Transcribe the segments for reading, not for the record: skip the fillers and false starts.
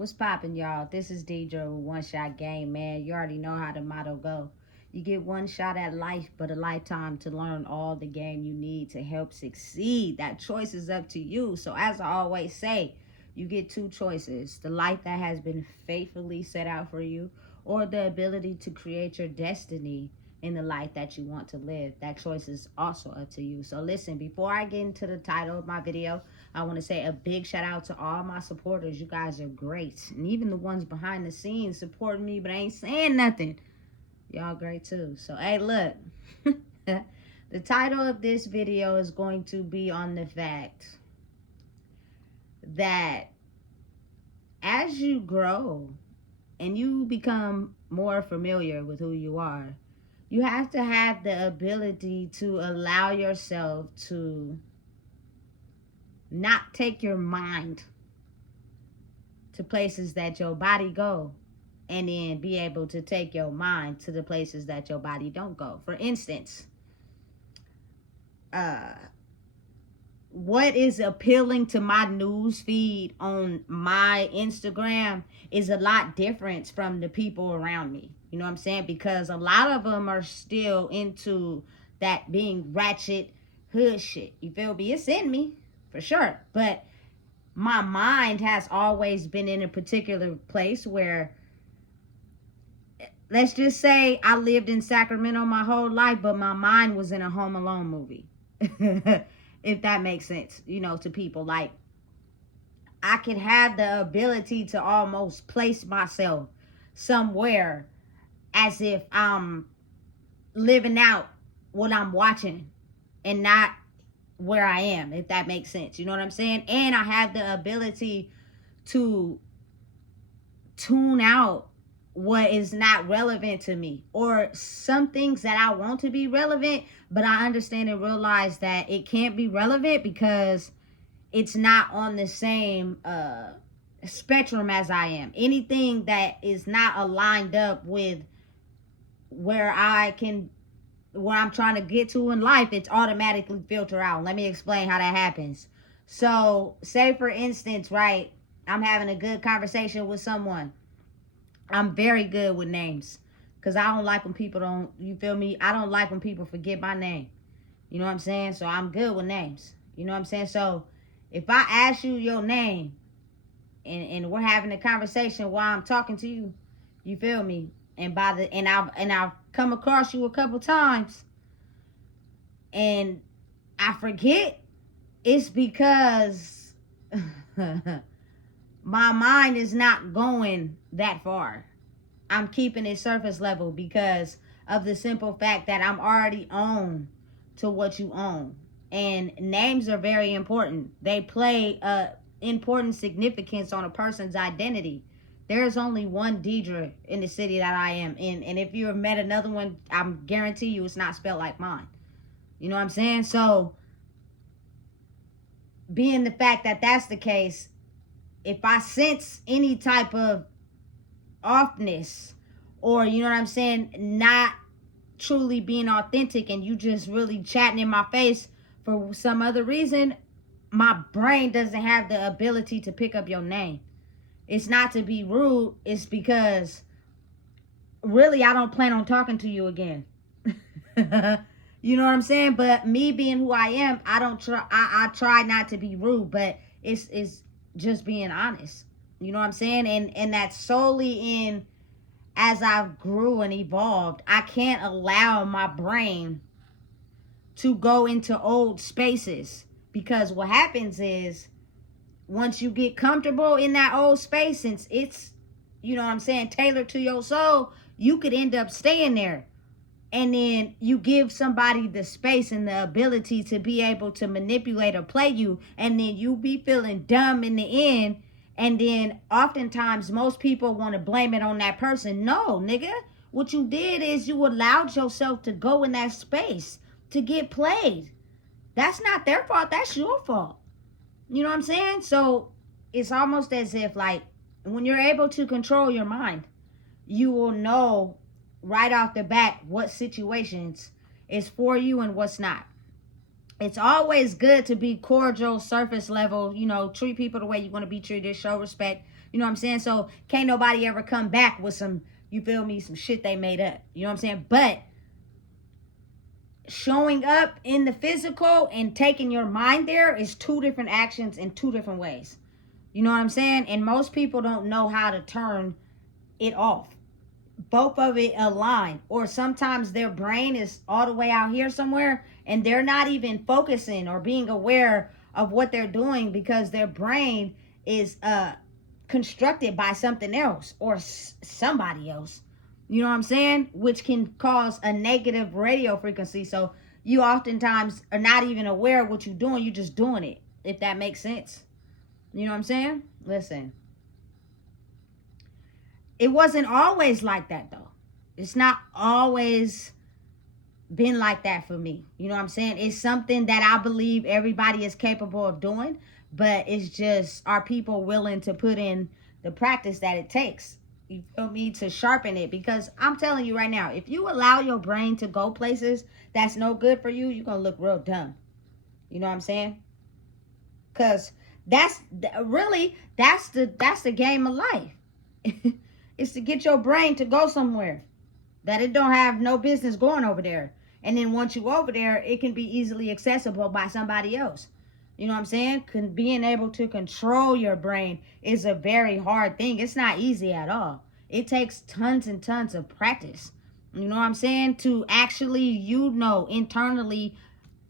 What's poppin', y'all? This is Deidre with One Shot Game, man. You already know how the motto go. You get one shot at life, but a lifetime to learn all the game you need to help succeed. That choice is up to you. So as I always say, you get two choices. The life that has been faithfully set out for you, or the ability to create your destiny in the life that you want to live. That choice is also up to you. So listen, before I get into the title of my video, I want to say a big shout out to all my supporters. You guys are great. And even the ones behind the scenes supporting me but ain't saying nothing. Y'all great too. So hey, look. The title of this video is going to be on the fact that as you grow and you become more familiar with who you are, you have to have the ability to allow yourself to not take your mind to places that your body go, and then be able to take your mind to the places that your body don't go. For instance, what is appealing to my news feed on my Instagram is a lot different from the people around me. You know what I'm saying? Because a lot of them are still into that being ratchet hood shit. You feel me? It's in me, for sure. But my mind has always been in a particular place where, let's just say I lived in Sacramento my whole life, but my mind was in a Home Alone movie. If that makes sense, you know, to people. Like, I could have the ability to almost place myself somewhere as if I'm living out what I'm watching and not where I am, if that makes sense. You know what I'm saying? And I have the ability to tune out what is not relevant to me, or some things that I want to be relevant, but I understand and realize that it can't be relevant because it's not on the same spectrum as I am. Anything that is not aligned up with where I'm trying to get to in life, it's automatically filter out. Let me explain how that happens. So say for instance, right, I'm having a good conversation with someone. I'm very good with names because I don't like when people don't, you feel me? I don't like when people forget my name. You know what I'm saying? So I'm good with names. You know what I'm saying? So if I ask you your name and we're having a conversation while I'm talking to you, you feel me? And I've come across you a couple times and I forget, it's because my mind is not going that far. I'm keeping it surface level because of the simple fact that I'm already on to what you own. And names are very important. They play important significance on a person's identity. There's only one Deidre in the city that I am in. And if you have met another one, I'm guarantee you it's not spelled like mine. You know what I'm saying? So, being the fact that that's the case, if I sense any type of offness, or, you know what I'm saying, not truly being authentic, and you just really chatting in my face for some other reason, my brain doesn't have the ability to pick up your name. It's not to be rude. It's because really I don't plan on talking to you again. You know what I'm saying? But me being who I am, I try not to be rude, but it's just being honest. You know what I'm saying? And that's solely in, as I've grew and evolved, I can't allow my brain to go into old spaces, because what happens is once you get comfortable in that old space, since it's, you know what I'm saying, tailored to your soul, you could end up staying there. And then you give somebody the space and the ability to be able to manipulate or play you, and then you be feeling dumb in the end. And then oftentimes most people want to blame it on that person. No, nigga. What you did is you allowed yourself to go in that space to get played. That's not their fault. That's your fault. You know what I'm saying? So it's almost as if, like, when you're able to control your mind, you will know right off the bat what situations is for you and what's not. It's always good to be cordial, surface level, you know, treat people the way you want to be treated, show respect, You know what I'm saying? So can't nobody ever come back with some, you feel me, some shit they made up. You know what I'm saying? But showing up in the physical and taking your mind there is two different actions in two different ways. You know what I'm saying? And most people don't know how to turn it off. Both of it align, or sometimes their brain is all the way out here somewhere and they're not even focusing or being aware of what they're doing because their brain is constructed by something else or somebody else. You know what I'm saying? Which can cause a negative radio frequency. So you oftentimes are not even aware of what you're doing. You're just doing it, if that makes sense. You know what I'm saying? Listen. It wasn't always like that, though. It's not always been like that for me. You know what I'm saying? It's something that I believe everybody is capable of doing, but it's just, are people willing to put in the practice that it takes, you feel me, to sharpen it? Because I'm telling you right now, if you allow your brain to go places that's no good for you, you're going to look real dumb. You know what I'm saying? Because that's the game of life. Is to get your brain to go somewhere that it don't have no business going over there. And then once you over there, it can be easily accessible by somebody else. You know what I'm saying? Being able to control your brain is a very hard thing. It's not easy at all. It takes tons and tons of practice. You know what I'm saying? To actually, internally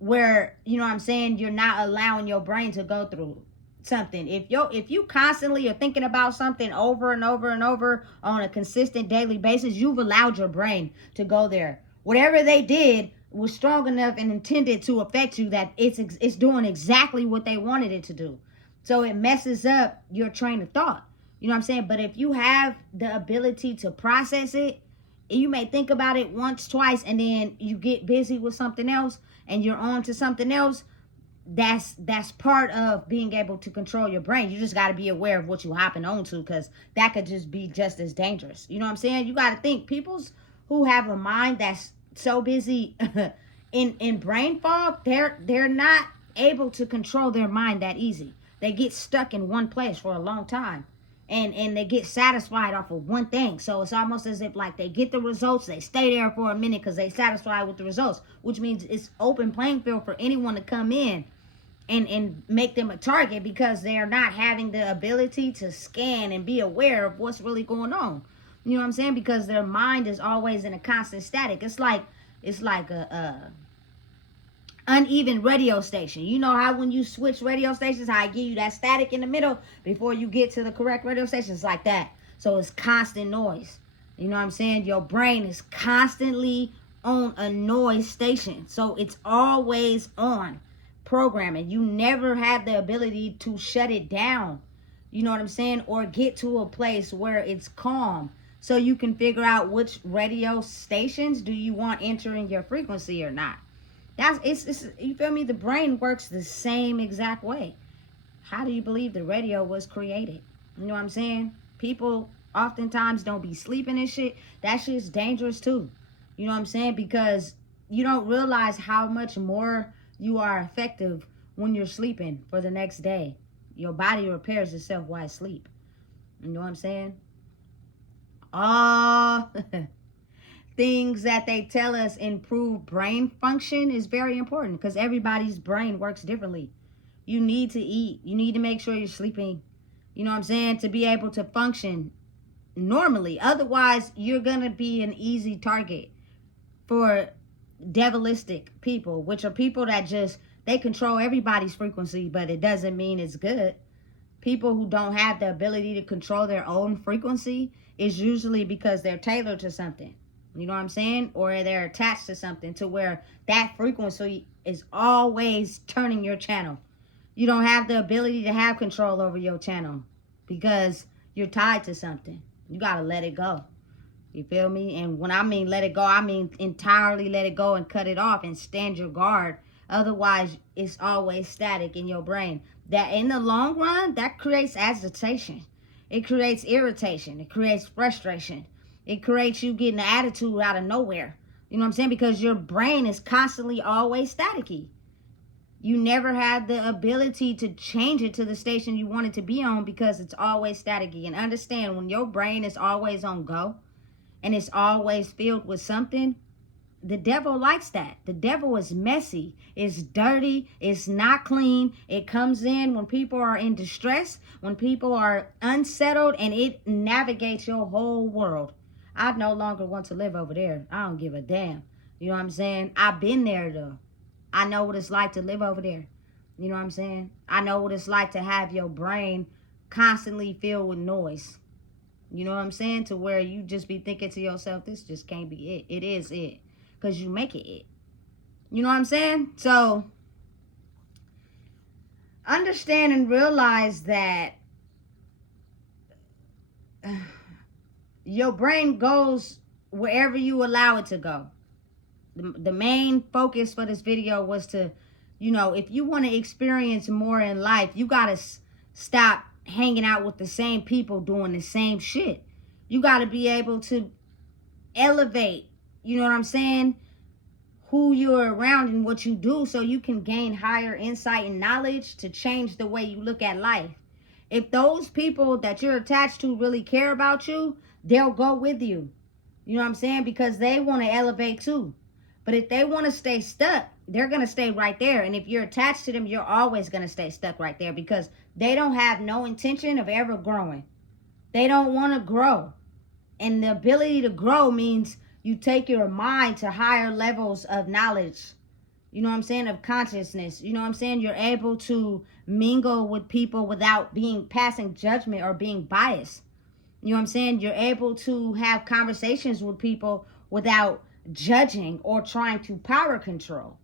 where, you know what I'm saying, you're not allowing your brain to go through something. If you constantly are thinking about something over and over and over on a consistent daily basis, you've allowed your brain to go there. Whatever they did was strong enough and intended to affect you that it's doing exactly what they wanted it to do. So it messes up your train of thought. You know what I'm saying? But if you have the ability to process it, you may think about it once, twice, and then you get busy with something else and you're on to something else. That's part of being able to control your brain. You just got to be aware of what you hopping onto, because that could just be just as dangerous. You know what I'm saying? You got to think, people's who have a mind that's so busy in brain fog, they're not able to control their mind that easy. They get stuck in one place for a long time, and they get satisfied off of one thing. So it's almost as if like they get the results, they stay there for a minute because they satisfied with the results, which means it's open playing field for anyone to come in and make them a target, because they are not having the ability to scan and be aware of what's really going on. You know what I'm saying? Because their mind is always in a constant static. It's like a uneven radio station. You know how when you switch radio stations, how I give you that static in the middle before you get to the correct radio station? It's like that. So it's constant noise. You know what I'm saying? Your brain is constantly on a noise station. So it's always on programming. You never have the ability to shut it down. You know what I'm saying? Or get to a place where it's calm, so you can figure out which radio stations do you want entering your frequency or not. It's you feel me? The brain works the same exact way. How do you believe the radio was created? You know what I'm saying? People oftentimes don't be sleeping and shit. That shit's dangerous too. You know what I'm saying? Because you don't realize how much more you are effective when you're sleeping for the next day. Your body repairs itself while asleep. You know what I'm saying? All things that they tell us improve brain function is very important, because everybody's brain works differently. You need to eat. You need to make sure you're sleeping. You know what I'm saying? To be able to function normally. Otherwise, you're going to be an easy target for devilistic people, which are people that just, they control everybody's frequency, but it doesn't mean it's good. People who don't have the ability to control their own frequency is usually because they're tailored to something. You know what I'm saying? Or they're attached to something to where that frequency is always turning your channel. You don't have the ability to have control over your channel because you're tied to something. You got to let it go. You feel me? And when I mean let it go, I mean entirely let it go and cut it off and stand your guard. Otherwise, it's always static in your brain. That in the long run, that creates agitation. It creates irritation. It creates frustration. It creates you getting an attitude out of nowhere. You know what I'm saying? Because your brain is constantly always staticky. You never had the ability to change it to the station you want it to be on because it's always staticky. And understand, when your brain is always on go and it's always filled with something, the devil likes that. The devil is messy. It's dirty. It's not clean. It comes in when people are in distress, when people are unsettled, and it navigates your whole world. I no longer want to live over there. I don't give a damn. You know what I'm saying? I've been there though. I know what it's like to live over there. You know what I'm saying? I know what it's like to have your brain constantly filled with noise. You know what I'm saying? To where you just be thinking to yourself, this just can't be it. It is it. Because you make it. You know what I'm saying? So, understand and realize that your brain goes wherever you allow it to go. The main focus for this video was to, you know, if you want to experience more in life, you got to stop hanging out with the same people doing the same shit. You got to be able to elevate, you know what I'm saying, who you're around and what you do, so you can gain higher insight and knowledge to change the way you look at life. If those people that you're attached to really care about you, they'll go with you. You know what I'm saying? Because they want to elevate too. But if they want to stay stuck, they're going to stay right there. And if you're attached to them, you're always going to stay stuck right there because they don't have no intention of ever growing. They don't want to grow. And the ability to grow means you take your mind to higher levels of knowledge. You know what I'm saying? Of consciousness. You know what I'm saying? You're able to mingle with people without passing judgment or being biased. You know what I'm saying? You're able to have conversations with people without judging or trying to power control.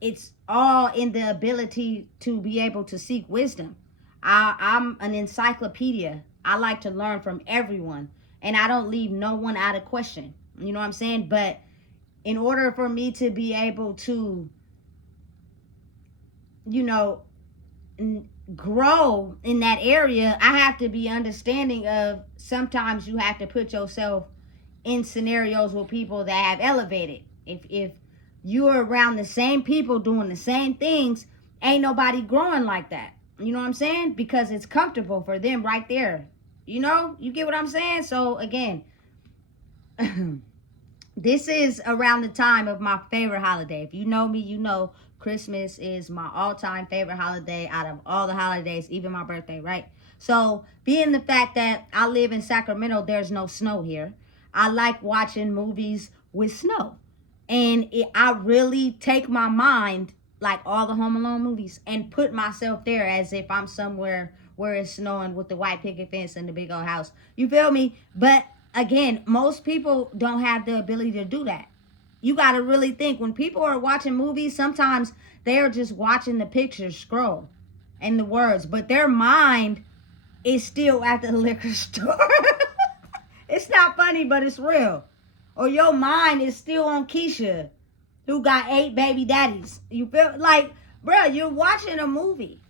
It's all in the ability to be able to seek wisdom. I'm an encyclopedia. I like to learn from everyone, and I don't leave no one out of question. You know what I'm saying? But in order for me to be able to, you know, grow in that area, I have to be understanding of sometimes you have to put yourself in scenarios with people that have elevated. If you're around the same people doing the same things, ain't nobody growing like that. You know what I'm saying? Because it's comfortable for them right there. You know? You get what I'm saying? So again, this is around the time of my favorite holiday. If you know me, you know Christmas is my all-time favorite holiday out of all the holidays, even my birthday, right? So being the fact that I live in Sacramento, there's no snow here. I like watching movies with snow. And I really take my mind, like all the Home Alone movies, and put myself there as if I'm somewhere where it's snowing with the white picket fence and the big old house. You feel me? But again, most people don't have the ability to do that. You got to really think. When people are watching movies, sometimes they're just watching the pictures scroll and the words, but their mind is still at the liquor store. It's not funny, but it's real. Or your mind is still on Keisha, who got 8 baby daddies. You feel like, bro, you're watching a movie.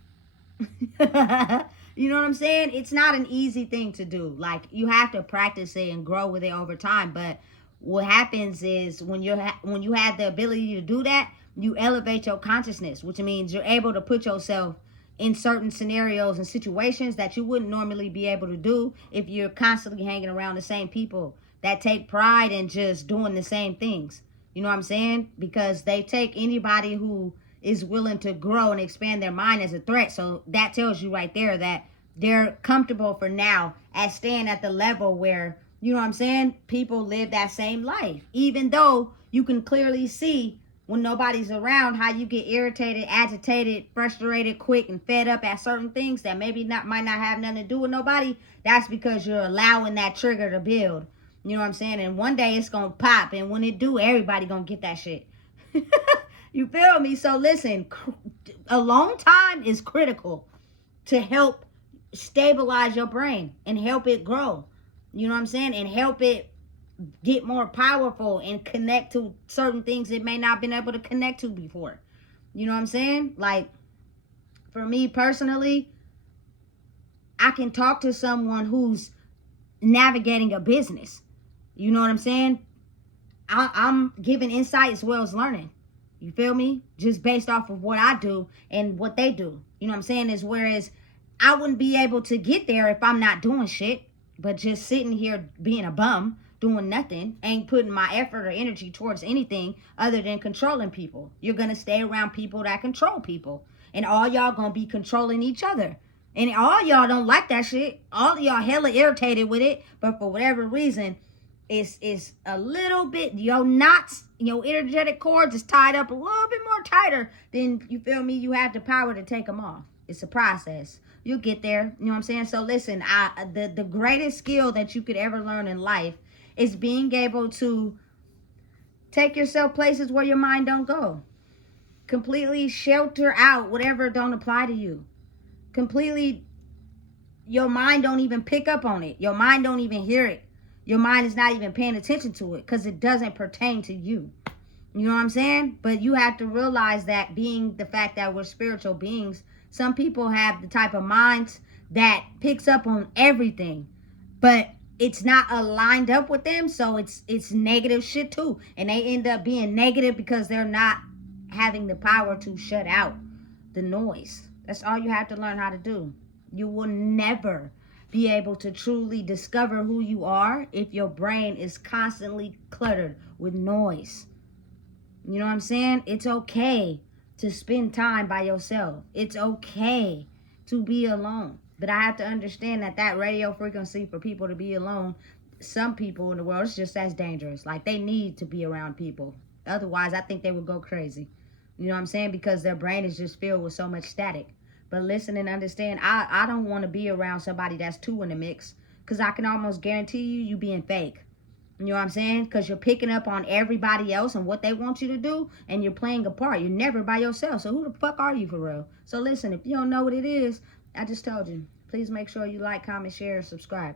You know what I'm saying? It's not an easy thing to do. Like, you have to practice it and grow with it over time. But what happens is when you have the ability to do that, you elevate your consciousness, which means you're able to put yourself in certain scenarios and situations that you wouldn't normally be able to do if you're constantly hanging around the same people that take pride in just doing the same things. You know what I'm saying? Because they take anybody who is willing to grow and expand their mind as a threat. So that tells you right there that they're comfortable for now at staying at the level where, you know what I'm saying, people live that same life. Even though you can clearly see when nobody's around how you get irritated, agitated, frustrated, quick, and fed up at certain things that maybe might not have nothing to do with nobody. That's because you're allowing that trigger to build. You know what I'm saying? And one day it's going to pop. And when it do, everybody going to get that shit. You feel me? So listen, alone time is critical to help stabilize your brain and help it grow. You know what I'm saying? And help it get more powerful and connect to certain things it may not have been able to connect to before. You know what I'm saying? Like, for me personally, I can talk to someone who's navigating a business. You know what I'm saying? I'm giving insight as well as learning. You feel me? Just based off of what I do and what they do. You know what I'm saying? Is whereas I wouldn't be able to get there if I'm not doing shit, but just sitting here being a bum, doing nothing, ain't putting my effort or energy towards anything other than controlling people. You're going to stay around people that control people. And all y'all going to be controlling each other. And all y'all don't like that shit. All of y'all hella irritated with it. But for whatever reason, it's a little bit, your knots, your energetic cords is tied up a little bit more tighter than, you feel me, you have the power to take them off. It's a process. You'll get there. You know what I'm saying? So listen, the greatest skill that you could ever learn in life is being able to take yourself places where your mind don't go. Completely shelter out whatever don't apply to you. Completely, your mind don't even pick up on it. Your mind don't even hear it. Your mind is not even paying attention to it because it doesn't pertain to you. You know what I'm saying? But you have to realize that, being the fact that we're spiritual beings, some people have the type of minds that picks up on everything, but it's not aligned up with them. So it's negative shit too. And they end up being negative because they're not having the power to shut out the noise. That's all you have to learn how to do. You will never be able to truly discover who you are if your brain is constantly cluttered with noise. You know what I'm saying? It's okay to spend time by yourself. It's okay to be alone. But I have to understand that radio frequency for people to be alone, some people in the world, it's just as dangerous. Like, they need to be around people. Otherwise, I think they would go crazy. You know what I'm saying? Because their brain is just filled with so much static. But listen and understand, I don't want to be around somebody that's two in the mix, because I can almost guarantee you being fake. You know what I'm saying? Because you're picking up on everybody else and what they want you to do, and you're playing a part. You're never by yourself. So who the fuck are you for real? So listen, if you don't know what it is, I just told you. Please make sure you like, comment, share, and subscribe.